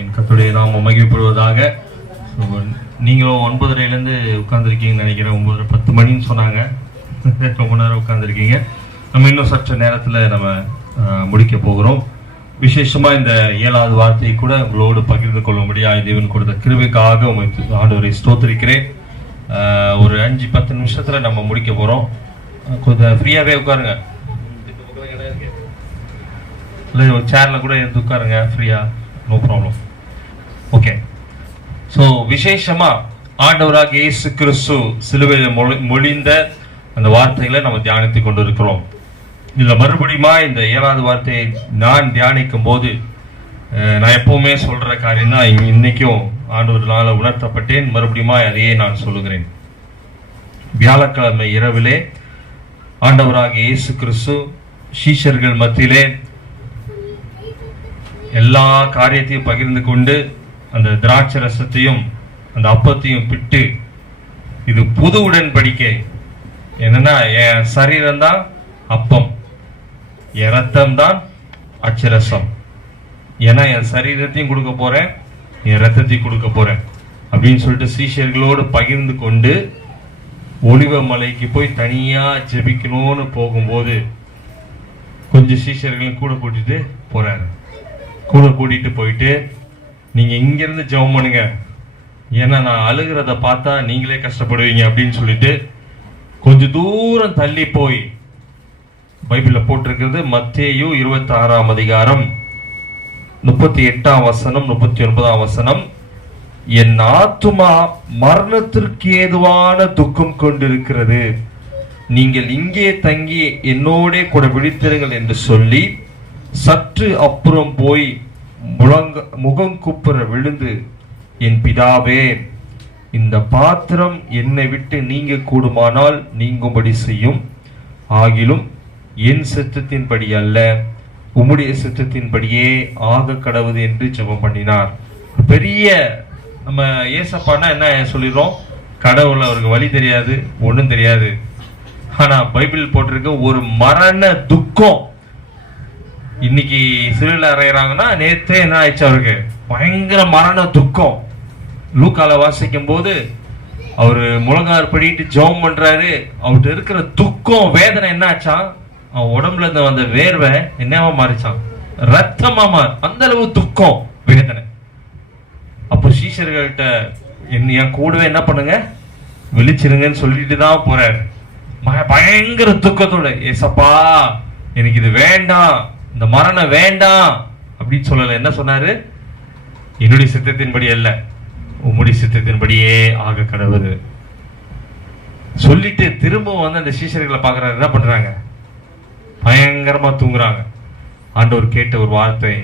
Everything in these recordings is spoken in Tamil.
ஆமீன். கர்த்தருடைய நாமம் மகிமைப்படுவதாக. நீங்களும் 9:30 உட்கார்ந்துருக்கீங்கன்னு நினைக்கிறேன். 9:10 மணின்னு சொன்னாங்க. ரொம்ப நேரம் உட்கார்ந்துருக்கீங்க. நம்ம இன்னும் சற்று நேரத்தில் நம்ம முடிக்க போகிறோம். விசேஷமா இந்த 7வது வார்த்தையை கூட உங்களோடு பகிர்ந்து கொள்ளும்படியாக தேவன் கொடுத்த கிருபைக்காக உங்களுக்கு ஆண்டவரை ஸ்தோத்திரிக்கிறேன். ஒரு 5-10 நிமிஷத்துல நம்ம முடிக்க போறோம். கொஞ்சம் ஃப்ரீயாவே உட்காருங்க. இல்லை சேர்ல கூட எடுத்து உட்காருங்க ஃப்ரீயா, நோ ப்ராப்ளம். ஓகே. ஸோ விசேஷமா ஆண்டவராக இயேசு கிறிஸ்து சிலுவையில் மொழிந்த அந்த வார்த்தைகளை நம்ம தியானித்துக் கொண்டு இருக்கிறோம். இதுல மறுபடியுமா இந்த 7வது வார்த்தையை நான் தியானிக்கும் போது நான் எப்பவுமே சொல்ற காரியம் தான் இன்னைக்கும் ஆண்டவரால் உணர்த்தப்பட்டேன். மறுபடியுமா அதையே நான் சொல்லுகிறேன். வியாழக்கிழமை இரவிலே ஆண்டவராக இயேசு கிறிஸ்து சீஷர்கள் மத்தியிலே எல்லா காரியத்தையும் பகிர்ந்து கொண்டு அந்த திராட்சை ரசத்தையும் அந்த அப்பத்தையும் பிட்டு, இது புது உடன்படிக்கை. என்னன்னா, என் சரீரம் தான் அப்பம், என் ரத்தம் தான் அச்சரசம். ஏன்னா என் சரீரத்தையும் கொடுக்க போறேன், என் ரத்தத்தையும் கொடுக்க போறேன் அப்படின்னு சொல்லிட்டு சீஷர்களோடு பகிர்ந்து கொண்டு ஒலிவ மலைக்கு போய் தனியா ஜெபிக்கணும்னு போகும்போது கொஞ்சம் சீஷர்களையும் கூட கூட்டிட்டு போறாரு. கூட கூட்டிட்டு போயிட்டு, நீங்க இங்கிருந்து ஜெபம் பண்ணுங்க, ஏன்னா நான் அழுகிறத பார்த்தா நீங்களே கஷ்டப்படுவீங்க அப்படின்னு சொல்லிட்டு கொஞ்சம் தூரம் தள்ளி போய், பைபிள்ல போட்டிருக்கிறது மத்தேயு 26ஆம் அதிகாரம் 38ஆம் வசனம் 39ஆம் வசனம், என் ஆத்துமா மரணத்திற்கு ஏதுவான துக்கம் கொண்டிருக்கிறது, நீங்கள் இங்கே தங்கி என்னோட கூட விழித்திருங்கள் என்று சொல்லி சற்று அப்புறம் போய் முகங்குப்புற விழுந்து, என் பிதாவே, இந்த பாத்திரம் என்னை விட்டு நீங்க கூடுமானால் நீங்கும்படி செய்யும், ஆகிலும் என் சித்தத்தின்படி அல்ல உம்முடைய சித்தத்தின்படியே ஆக கடவுது என்று ஜெபம் பண்ணினார். பெரிய நம்ம ஏசப்பானா என்ன சொல்லிடுறோம், கடவுள் அவருக்கு வழி தெரியாது, ஒன்றும் தெரியாது. ஆனா பைபிள் போட்டிருக்க ஒரு மரண துக்கம். இன்னைக்கு சிலுவையில் அறையிறாங்கன்னா, நேத்தே என்ன ஆயிடுச்சு, அவருக்கு பயங்கர மரண துக்கம். லூக்கால வாசிக்கும் போது அவரு முழங்கார் படிட்டு ஜெபம் பண்றாரு. அவர்கிட்ட இருக்கிற துக்கம் வேதனை என்ன ஆச்சான், அவன் உடம்புல இருந்து வந்த வேர்வை என்னவா மாறிச்சான், ரத்தமா மாறு. அந்த அளவு துக்கம் வேதனை. அப்ப சீஷர்கள்ட்ட என் கூடவே என்ன பண்ணுங்க, விழிச்சிருங்கன்னு சொல்லிட்டு தான் போறாரு. பயங்கர துக்கத்தோட, ஏசப்பா எனக்கு இது வேண்டாம், இந்த மரணம் வேண்டாம் அப்படின்னு சொல்லல. என்ன சொன்னாரு, என்னுடைய சித்தத்தின்படி அல்ல உம்முடைய சித்தத்தின்படியே ஆக கடவுது சொல்லிட்டு திரும்பவும் அந்த சீஷர்களை பாக்குறாரு. என்ன பண்றாங்க, பயங்கரமா தூங்குறாங்க. ஆண்டவர் கேட்ட ஒரு வார்த்தை,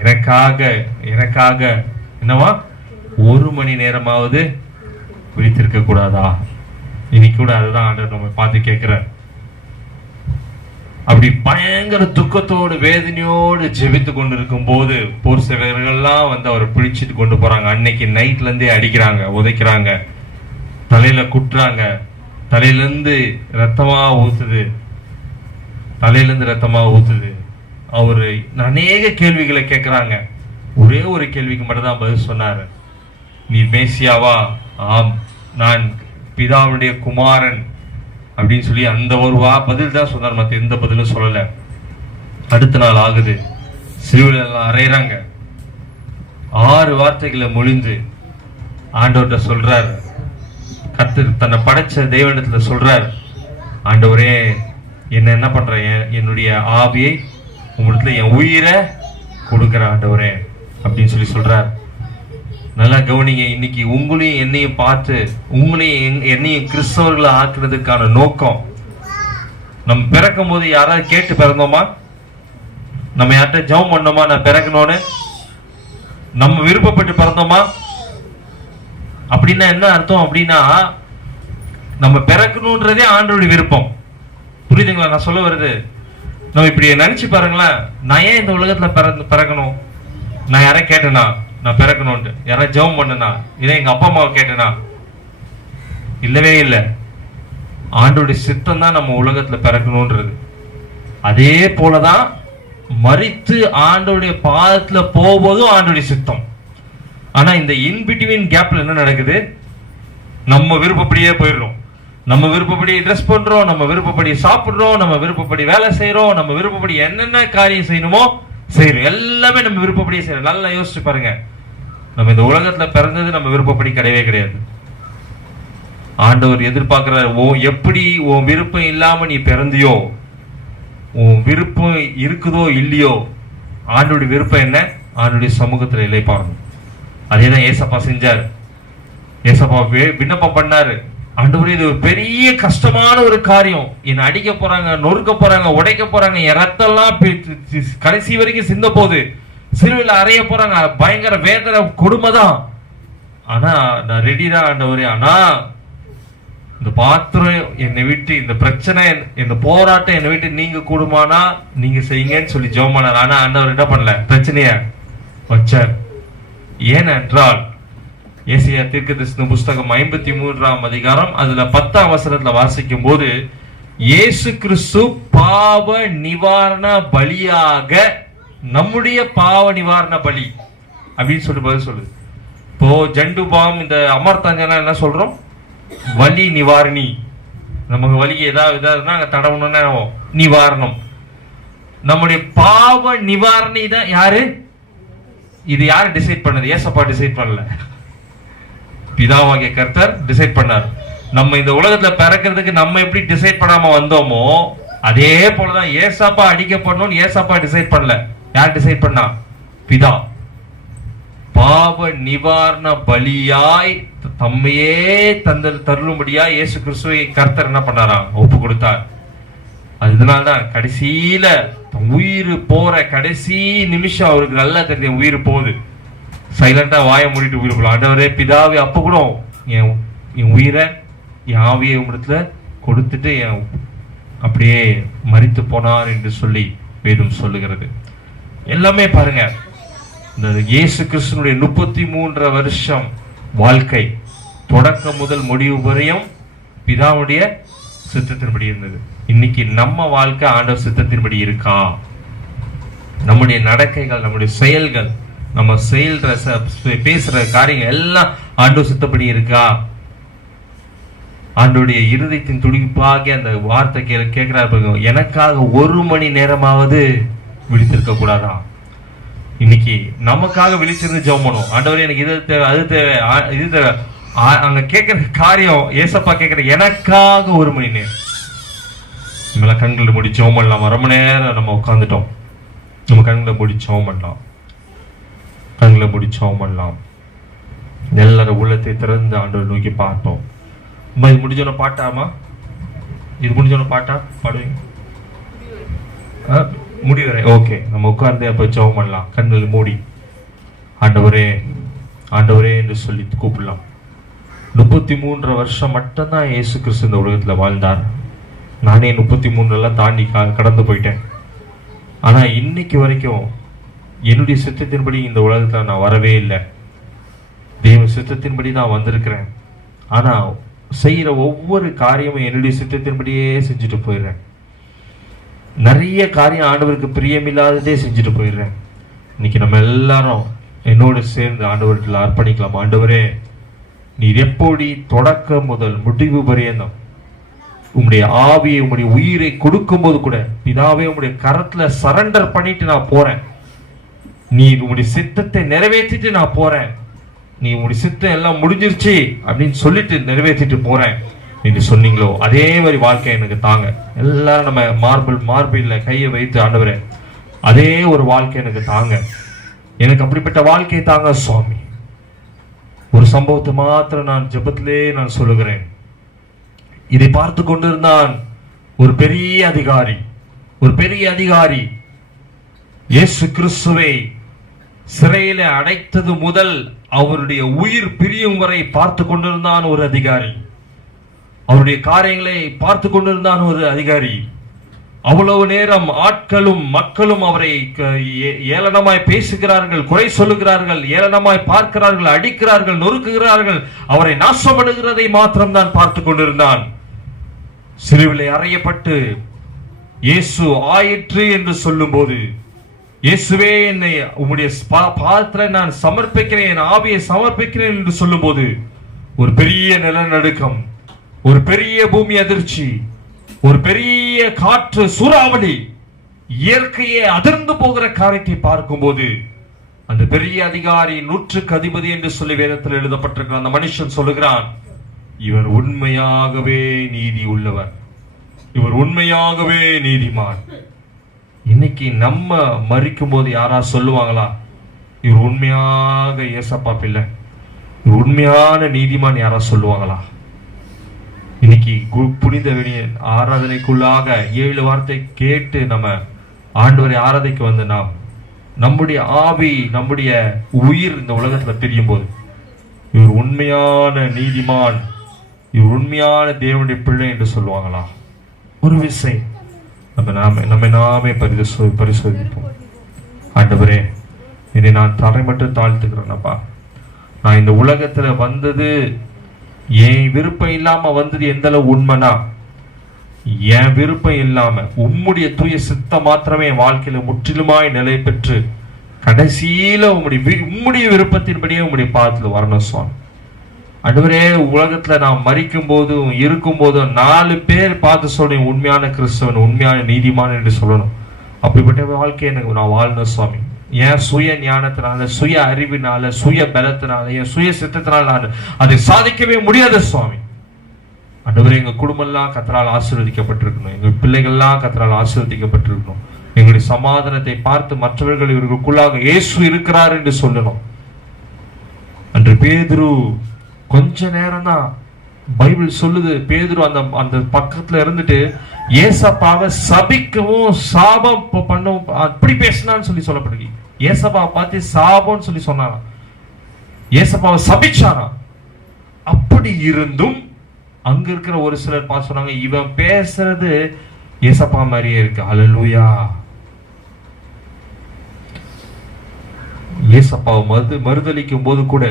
எனக்காக என்னவா 1 மணி நேரமாவது விழித்திருக்க கூடாதா? இன்னைக்கு கூட அதுதான் ஆண்டவர் நம்ம பார்த்து கேட்கிறார். அப்படி பயங்கர துக்கத்தோடு வேதனையோடு ஜெபித்து கொண்டிருக்கும் போது போர் சேவகர்கள்லாம் அவர் பிடிச்சிட்டு கொண்டு போறாங்க. அன்னைக்கு நைட்ல இருந்தே அடிக்கிறாங்க, உதைக்கிறாங்க, தலையில குட்டுறாங்க, தலையில இருந்து ரத்தமா ஊத்துது. அவரு அநேக கேள்விகளை கேட்கிறாங்க. ஒரே ஒரு கேள்விக்கு மட்டும் தான் பதில் சொன்னாரு, நீ மேசியாவா? ஆம், நான் பிதாவுடைய குமாரன் அப்படின்னு சொல்லி அந்த ஒரு பதில் தான் சொன்னார். மற்ற எந்த பதிலும் சொல்லல. அடுத்த நாள் ஆகுது, சிலுவையில் அறையிறாங்க. 6 வார்த்தைகளை மொழிந்து ஆண்டவர்கிட்ட சொல்றாரு. கர்த்தர் தன்னை படைச்ச தெய்வனிடத்துல சொல்றாரு, ஆண்டவரே என்ன பண்ற, என்னுடைய ஆவியை உங்களிடத்துல என் உயிரை கொடுக்கிற ஆண்டவரே அப்படின்னு சொல்லி சொல்றாரு. நல்லா கவனிங்க. இன்னைக்கு உங்களையும் என்னையும் பார்த்து என்னையும் கிறிஸ்தவர்களை ஆக்குறதுக்கான நோக்கம், நம்ம பிறக்கும் போது யாராவது கேட்டு பிறந்தோமா? நம்ம யார்கிட்ட ஜெபம் பண்ணோமா நான் பிறக்கணும்னு? நம்ம விருப்பப்பட்டு பிறந்தோமா? அப்படின்னா என்ன அர்த்தம் அப்படின்னா, நம்ம பிறக்கணும்ன்றதே ஆண்டவருடைய விருப்பம். புரியுதுங்களா நான் சொல்ல வருது? நம்ம இப்படி நினைச்சு பாருங்களேன், நான் ஏன் இந்த உலகத்துல பிறக்கணும்? நான் யாரை கேட்டேனா நான் பிறக்கணும்ட்டு? யாராவது ஜெபம் பண்ணனா? இதை எங்க அப்பா அம்மாவை கேட்டேனா? இல்லவே இல்லை. ஆண்டோடைய சித்தம் தான் நம்ம உலகத்துல பிறக்கணும்ன்றது. அதே போலதான் மரித்து ஆண்டோடைய பாதத்துல போவதும் ஆண்டோடைய சித்தம். ஆனா இந்த இன்பிட்வீன் கேப்ல என்ன நடக்குது? நம்ம விருப்பப்படியே போயிடுறோம். நம்ம விருப்பப்படி ட்ரெஸ் பண்றோம், நம்ம விருப்பப்படி சாப்பிடுறோம், நம்ம விருப்பப்படி வேலை செய்யறோம், நம்ம விருப்பப்படி என்னென்ன காரியம் செய்யணுமோ செய்யறோம். எல்லாமே நம்ம விருப்பப்படியே செய்யறோம். நல்லா யோசிச்சு பாருங்க. நம்ம இந்த உலகத்துல பிறந்தது நம்ம விருப்பப்படி கிடையவே கிடையாது. ஆண்டவர் எதிர்பார்க்கிற எப்படி உன் விருப்பம் இல்லாம நீ பிறந்தியோ, உன் விருப்பம் இருக்குதோ இல்லையோ, ஆண்டோடைய விருப்பம் என்ன? ஆண்டோடைய சமூகத்துல இளைப்பாறணும். அதேதான் ஏசப்பா செஞ்சாரு. ஏசப்பா விண்ணப்பம் பண்ணாரு, ஆண்டவரே இது ஒரு பெரிய கஷ்டமான ஒரு காரியம், என்ன அடிக்க போறாங்க, நொறுக்க போறாங்க, உடைக்க போறாங்க, என் ரத்தம் எல்லாம் கடைசி வரைக்கும் சிந்த போகுது, சிலுவையில் அறைய போறாங்க, பயங்கர வேதனை கொடுமைதான். ஆனா நான் ரெடி தான் ஆண்டவரே. ஆனா இந்த பாத்திரம் என்னை விட்டு, இந்த பிரச்சனை, இந்த போராட்டம் என்னை விட்டு நீங்க கூடுமானா நீங்க செய்யுங்கன்னு சொல்லி ஜெபம் பண்ணார். ஆனா ஆண்டவர் என்ன பண்ணல, பிரச்சனைய வச்சார். ஏனென்றால் ஏசாயா தீர்க்கதரிசன புஸ்தகம் 53ஆம் அதிகாரம் அதுல 10ஆம் வசனத்துல வாசிக்கும் போது, இயேசு கிறிஸ்து பாவ நிவாரண பலியாக, நம்முடைய பாவ நிவாரண பலி அப்படின்னு சொல்லி பதில் சொல்லுது. இப்போ ஜண்டு பாம், இந்த அமர்த்தாஞ்சனா என்ன சொல்றோம்? வலி நிவாரணி. நமக்கு வலி ஏதாவது அங்க தடவணும்னா நிவாரணம். நம்முடைய பாவ நிவாரணி தான் யாரு? இது யாரு டிசைட் பண்ணது? ஏசப்பா டிசைட் பண்ணல, பிதாவாகிய கர்த்தர் டிசைட் பண்ணார். நம்ம இந்த உலகத்துல பிறக்கிறதுக்கு நம்ம எப்படி டிசைட் பண்ணாம வந்தோமோ அதே போலதான் ஏசப்பா அடிக்கப்படணும்னு ஏசப்பா டிசைட் பண்ணல. யார் டிசைட் பண்ணா? பிதா. பாவ நிவாரண பலியாய் தம்மையே தருளும்படியா இயேசு கிறிஸ்துவை கர்த்தர் என்ன பண்ணாரா? ஒப்பு கொடுத்தார். அதனால்தான் கடைசியில உயிர் போற கடைசி நிமிஷம் அவருக்கு நல்லா தெரியும், உயிர் போகுது, சைலண்டா வாய மூடிட்டு உயிர் போகலாம். ஆண்டவரே பிதாவே, அப்ப கூட என் உயிரை, என் ஆவியை உம்மிடத்துல கொடுத்துட்டு அப்படியே மரித்து போனார் என்று சொல்லி வேதம் சொல்லுகிறது. எல்லாமே பாருங்க, இந்த இயேசு கிறிஸ்துனுடைய 33 வருஷம் வாழ்க்கை தொடக்கம் முதல் முடிவு வரையும் பிதாவுடைய சித்தத்தின்படி இருந்தது. இன்னைக்கு நம்ம வாழ்க்கை ஆண்டவர் சித்தத்தின்படி இருக்கா? நம்முடைய நடக்கைகள், நம்முடைய செயல்கள், நம்ம பேசுற காரியங்கள் எல்லாம் ஆண்டவர் சித்தப்படி இருக்கா? ஆண்டோடைய இருதயத்தின் துடிப்பாக அந்த வார்த்தை கேட்கிறார், எனக்காக 1 மணி நேரமாவது விழித்திருக்க கூடாதா? இன்னைக்கு நமக்காக விழிச்சிருந்து ஜெபம் பண்ணுவோம். ஆண்டவரே எனக்கு இது தேவை, அது தேவை, இது தேவை. அங்க கேட்கிற காரியம் ஏசப்பா கேட்கிற எனக்காக 1 மணி நேரம். நம்மள கண்களை மூடி ஜெபம் பண்ணலாம். ரொம்ப நேரம் நம்ம உட்காந்துட்டோம், நம்ம கண்களை மூடி ஜெபம் பண்ணலாம். கண்களை மூடி ஜெபம் பண்ணலாம். எல்லாரும் உள்ளத்தை திறந்து ஆண்டவர் நோக்கி பார்ப்போம். இது முடிஞ்சோன்னு பாட்டாமா? இது முடிஞ்சோன்னு பாட்டா பாடுவீங்க? முடிவரை ஓகே, நம்ம உட்கார்ந்து அப்ப ஜெபம் பண்ணலாம். கண்களை மூடி ஆண்டவரே ஆண்டவரே என்று சொல்லி கூப்பிடலாம். 33 வருஷம் மட்டும்தான் இயேசு கிறிஸ்து இந்த உலகத்துல வாழ்ந்தார். நானே 33 எல்லாம் தாண்டி கடந்து போயிட்டேன். ஆனா இன்னைக்கு வரைக்கும் என்னுடைய சித்தத்தின்படி இந்த உலகத்துல நான் வரவே இல்லை. தெய்வ சித்தத்தின்படி தான் வந்திருக்கிறேன். ஆனா செய்யற ஒவ்வொரு காரியமும் என்னுடைய சித்தத்தின்படியே செஞ்சுட்டு போயிடுறேன். நிறைய காரியம் ஆண்டவருக்கு பிரியமில்லாததே செஞ்சுட்டு போயிடுறேன். இன்னைக்கு நம்ம எல்லாரும் என்னோடு சேர்ந்து ஆண்டவர்கிட்ட அர்ப்பணிக்கலாம். ஆண்டவரே, நீர் எப்படி தொடக்கம் முதல் முடிவு பரியந்தம் உம்முடைய ஆவியை, உம்முடைய உயிரை கொடுக்கும் போது கூட, பிதாவே உம்முடைய கரத்துல சரண்டர் பண்ணிட்டு நான் போறேன், நீ உம்முடைய சித்தத்தை நிறைவேற்றிட்டு நான் போறேன், நீ உம்முடைய சித்தம் எல்லாம் முடிஞ்சிருச்சு அப்படின்னு சொல்லிட்டு நிறைவேற்றிட்டு போறேன் என்று சொன்னீங்களோ அதே மாதிரி வாழ்க்கை எனக்கு தாங்க. எல்லாரும் நம்ம மார்பிள்ல கையை வைத்து, ஆண்டவரே அதே ஒரு வாழ்க்கை எனக்கு தாங்க, எனக்கு அப்படிப்பட்ட வாழ்க்கையை தாங்க சுவாமி. ஒரு சம்பவத்தை மாத்திரம் நான் ஜெபத்திலே நான் சொல்லுகிறேன். இதை பார்த்து கொண்டிருந்தான் ஒரு பெரிய அதிகாரி இயேசு கிறிஸ்துவை சிறையில அடைத்தது முதல் அவருடைய உயிர் பிரியும் வரை பார்த்து கொண்டிருந்தான் ஒரு அதிகாரி. அவருடைய காரியங்களை பார்த்து கொண்டிருந்தான் ஒரு அதிகாரி. அவ்வளவு நேரம் ஆட்களும் மக்களும் அவரை ஏளனமாய் பேசுகிறார்கள், குறை சொல்லுகிறார்கள், ஏளனமாய் பார்க்கிறார்கள், அடிக்கிறார்கள், நொறுக்குகிறார்கள், அவரை நாசப்படுகிறதை மாத்திரம் தான் பார்த்து கொண்டிருந்தான். சிலுவிலே அறையப்பட்டு இயேசு ஆயிற்று என்று சொல்லும் போது இயேசுவே, என்னை உம்முடைய பாதத்துல நான் சமர்ப்பிக்கிறேன், என் ஆவியை சமர்ப்பிக்கிறேன் என்று சொல்லும் போது ஒரு பெரிய நிலநடுக்கம், ஒரு பெரிய பூமி அதிர்ச்சி, ஒரு பெரிய காற்று சூறாவளி, இயற்கையே அதிர்ந்து போகிற காரியத்தை பார்க்கும்போது அந்த பெரிய அதிகாரி, 100க்கு அதிபதி என்று சொல்லி வேதத்தில் எழுதப்பட்டிருக்கிற அந்த மனுஷன் சொல்லுகிறான், இவர் உண்மையாகவே நீதி உள்ளவர், இவர் உண்மையாகவே நீதிமான். இன்னைக்கு நம்ம மரிக்கும் போது யாரா சொல்லுவாங்களா, இவர் உண்மையாக ஏசப்பா பிள்ளை, இவர் உண்மையான நீதிமான் யாரா சொல்லுவாங்களா? இன்னைக்கு புனித வெளிய ஆராதனைக்குள்ளாக 7 வார்த்தை கேட்டு நம்ம ஆண்டவரை ஆராதிக்க வந்து நாம் நம்முடைய ஆவி, நம்முடைய உயிர் இந்த உலகத்துல பிரியும் போது இவர் உண்மையான நீதிமான், இவர் உண்மையான தேவனுடைய பிள்ளை என்று சொல்லுவாங்களா? ஒரு விஷயம் நம்மை நாமே பரிசோதிப்போம். ஆண்டவரே, இதை நான் தரை மட்டும் தாழ்த்துக்கிறேன்ப்பா. நான் இந்த உலகத்துல வந்தது என் விருப்பம் இல்லாம வந்தது எந்த அளவு உண்மைனா, என் விருப்பம் இல்லாம உம்முடைய தூய சித்தம் மாத்திரமே என் வாழ்க்கையில முற்றிலுமாய் நிலை பெற்று கடைசியில உம்முடைய விருப்பத்தின்படியே உம்முடைய பாதத்துல வரணும் சுவாமி. ஆண்டவரே, உலகத்துல நான் மரிக்கும் போதும் இருக்கும் போதும் 4 பேர் பார்த்து சொல்றேன், உண்மையான கிறிஸ்தவன், உண்மையான நீதிமான் என்று சொல்லணும். அப்படிப்பட்ட வாழ்க்கையை எனக்கு நான் வாழணும் சுவாமி. என் சுய ஞானத்தினால, சுய அறிவினால, சுய பலத்தினால, என் சுய சித்தத்தினால நான் அதை சாதிக்கவே முடியாது சுவாமி. ஆண்டவரே, எங்க குடும்பம் எல்லாம் கர்த்தரால் ஆசீர்வதிக்கப்பட்டிருக்கணும், எங்க பிள்ளைகள்லாம் கர்த்தரால் ஆசீர்வதிக்கப்பட்டிருக்கணும். எங்களுடைய சமாதானத்தை பார்த்து மற்றவர்கள் இவர்களுக்குள்ளாக இயேசு இருக்கிறார் என்று சொல்லணும். அன்று பேதுரு கொஞ்ச நேரம் தான் பைபிள் சொல்லுது, பேதுரு அந்த பக்கத்துல இருந்துட்டு ஏசப்பாவை சபிக்கவும் சாபம் பண்ணவும் அப்படி பேசினான்னு சொல்லி சொல்லப்படுது. ஏசப்பாவை பார்த்து சாபம்னு சொல்லி சொன்னாராம், ஏசப்பாவை சபிச்சாராம். அப்படி இருந்தும் அங்க இருக்கிற ஒரு சிலர் பார்த்து சொன்னாங்க, இவன் பேசுறது ஏசப்பா மாதிரியே இருக்கு. அல்லேலூயா. ஏசப்பாவை மறுதளிக்கும் போது கூட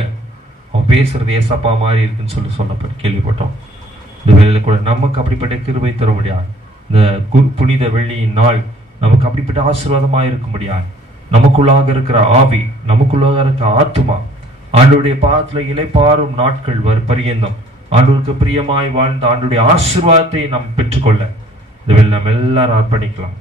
அவன் பேசுறது ஏசப்பா மாதிரி இருக்குன்னு சொல்லி சொல்லப்பட்டு கேள்விப்பட்டோம். இந்த வேளையில கூட நமக்கு அப்படிப்பட்ட கிருபை தர முடியாது. இந்த புனித வெள்ளியின் நாள் நமக்கு அப்படிப்பட்ட ஆசீர்வாதமாக இருக்க முடியாது. நமக்குள்ளாக இருக்கிற ஆவி, நமக்குள்ளாக இருக்கிற ஆத்துமா ஆண்டவருடைய பாதத்துல இளைப்பாறும் நாட்கள் பரியந்தம் ஆண்டவருக்கு பிரியமாய் வாழ்ந்த ஆண்டவருடைய ஆசீர்வாதத்தை நாம் பெற்றுக்கொள்ள இந்த வேளையில நம்ம எல்லாரும் அர்ப்பணிக்கலாம்.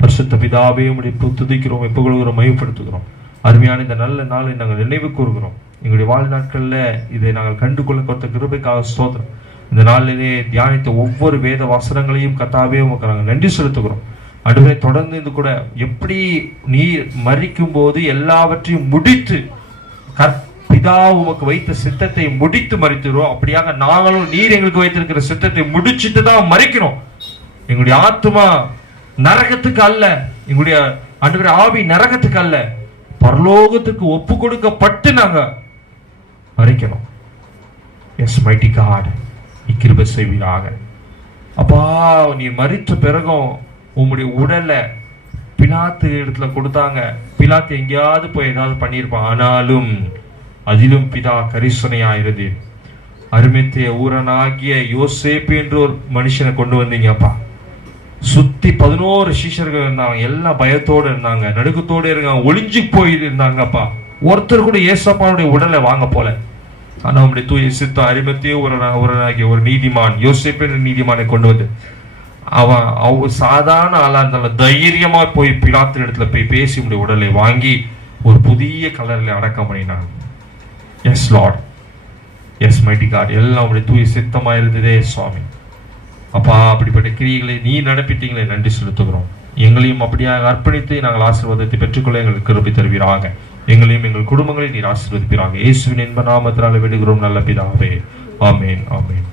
பரிசுத்த பிதாவே, உம்முடைய துதிக்கிறோம், புகழுகிறோம், மகிமைப்படுத்துகிறோம். அருமையான இந்த நல்ல நாளை நாங்கள் நினைவு கூறுகிறோம். எங்களுடைய வாழ்நாட்கள்ல இதை நாங்கள் கண்டுகொள்ள கொடுத்த கிருபைக்காக ஸ்தோத்திரம். இந்த நாளிலே தியானித்த ஒவ்வொரு வேத வசனங்களையும் கர்த்தாவே உமக்கு நாங்கள் நன்றி செலுத்துகிறோம். அடுவே தொடர்ந்து இது கூட எப்படி நீ மரிக்கும் போது எல்லாவற்றையும் முடித்து பிதா உமக்கு வைத்த சித்தத்தை முடித்து மரிக்கிறோம், அப்படியாக நாங்களும் நீர் எங்களுக்கு வைத்திருக்கிற சித்தத்தை முடிச்சுட்டு தான் மரிக்கிறோம். எங்களுடைய ஆத்மா நரகத்துக்கு அல்ல, எங்களுடைய ஆண்டவரே ஆவி நரகத்துக்கு அல்ல, பரலோகத்துக்கு ஒப்பு கொடுக்கப்பட்டு நாங்க மரிக்கணும். எஸ் மைட்டி காட், நீ கிருபை செய்வீராக. அப்பா, நீ மரித்த பிறகும் உம்முடைய உடலை பிலாத்து இடத்துல கொடுத்தாங்க. பிலாத்து எங்கேயாவது போய் ஏதாவது பண்ணியிருப்பான், ஆனாலும் அதிலும் பிதா கரிசனையாயிருது. அருமேத்திய ஊரனாகிய யோசேப்பு என்று ஒரு மனுஷனை கொண்டு வந்தீங்கப்பா. சுத்தி 11 சீஷர்கள் இருந்தாங்க, எல்லாம் பயத்தோடு இருந்தாங்க, நடுக்கத்தோடு இருந்தாங்க, ஒளிஞ்சு போயிருந்தாங்கப்பா. ஒருத்தர் கூட ஏசப்பாவுடைய உடலை வாங்க போல. ஆனா அவனுடைய தூய சித்தம் அரிமத்திய ஊரனாகிய ஒரு நீதிமான், யோசேப்பு நீதிமானை கொண்டு வந்து அவன் சாதாரண ஆளா இருந்தாலும் தைரியமா போய் பிலாத்து இடத்துல போய் பேசி உடைய உடலை வாங்கி ஒரு புதிய கலர்ல அடக்கம் பண்ணினாங்க. Yes Lord, yes mighty God, எல்லாம் உடைய தூய சித்தமா இருந்ததே சுவாமி. அப்பா, அப்படிப்பட்ட கிரியைகளை நீ நடப்பிட்டீங்களே, நன்றி செலுத்துகிறோம். எங்களையும் அப்படியாக அர்ப்பணித்து நாங்கள் ஆசீர்வாதத்தை பெற்றுக்கொள்ள எங்களுக்கு கிருபை தருவீராக. எங்களையும் எங்கள் குடும்பங்களை நீர் ஆசீர்வதிப்பீராக. இயேசுவின் இன்ப நாமத்தினாலே வேண்டுகிறோம் நல்ல பிதாவே. ஆமேன், ஆமேன்.